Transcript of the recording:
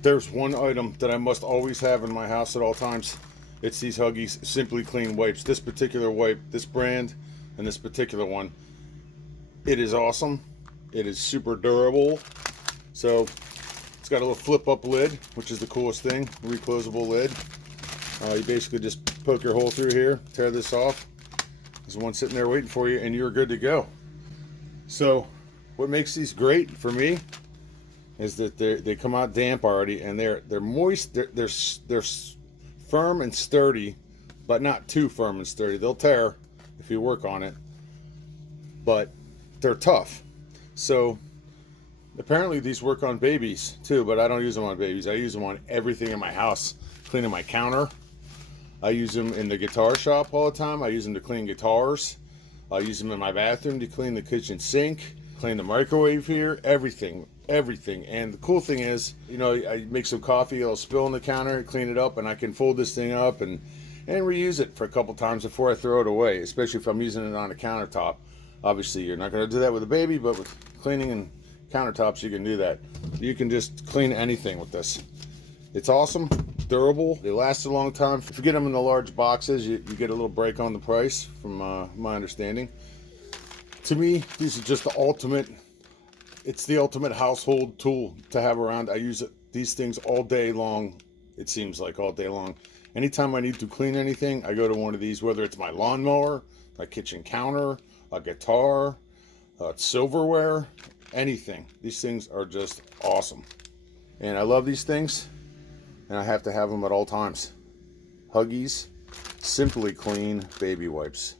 There's one item that I must always have in my house at all times. It's these Huggies Simply Clean wipes. This particular wipe, this brand, and this particular one, it is awesome. It is super durable. So it's got a little flip up lid, which is the coolest thing, reclosable lid. You basically just poke your hole through here, tear this off. There's one sitting there waiting for you, and you're good to go. So what makes these great for me is that they come out damp already, and they're moist. They're firm and sturdy, but not too firm and sturdy. They'll tear if you work on it, but they're tough. So apparently these work on babies too, but I don't use them on babies. I use them on everything in my house, cleaning my counter. I use them in the guitar shop all the time. I use them to clean guitars. I use them in my bathroom to clean the kitchen sink, clean the microwave here, everything. And the cool thing is, you know, I make some coffee, it'll spill on the counter, clean it up, and I can fold this thing up and reuse it for a couple times before I throw it away, especially if I'm using it on a countertop. Obviously, you're not going to do that with a baby, but with cleaning and countertops, you can do that. You can just clean anything with this. It's awesome, durable, they last a long time. If you get them in the large boxes, you get a little break on the price, from my understanding. To me, these are just the ultimate. It's the ultimate household tool to have around. I use these things all day long. It seems like all day long. Anytime I need to clean anything, I go to one of these, whether it's my lawnmower, my kitchen counter, a guitar, silverware, anything. These things are just awesome. And I love these things, and I have to have them at all times. Huggies Simply Clean baby wipes.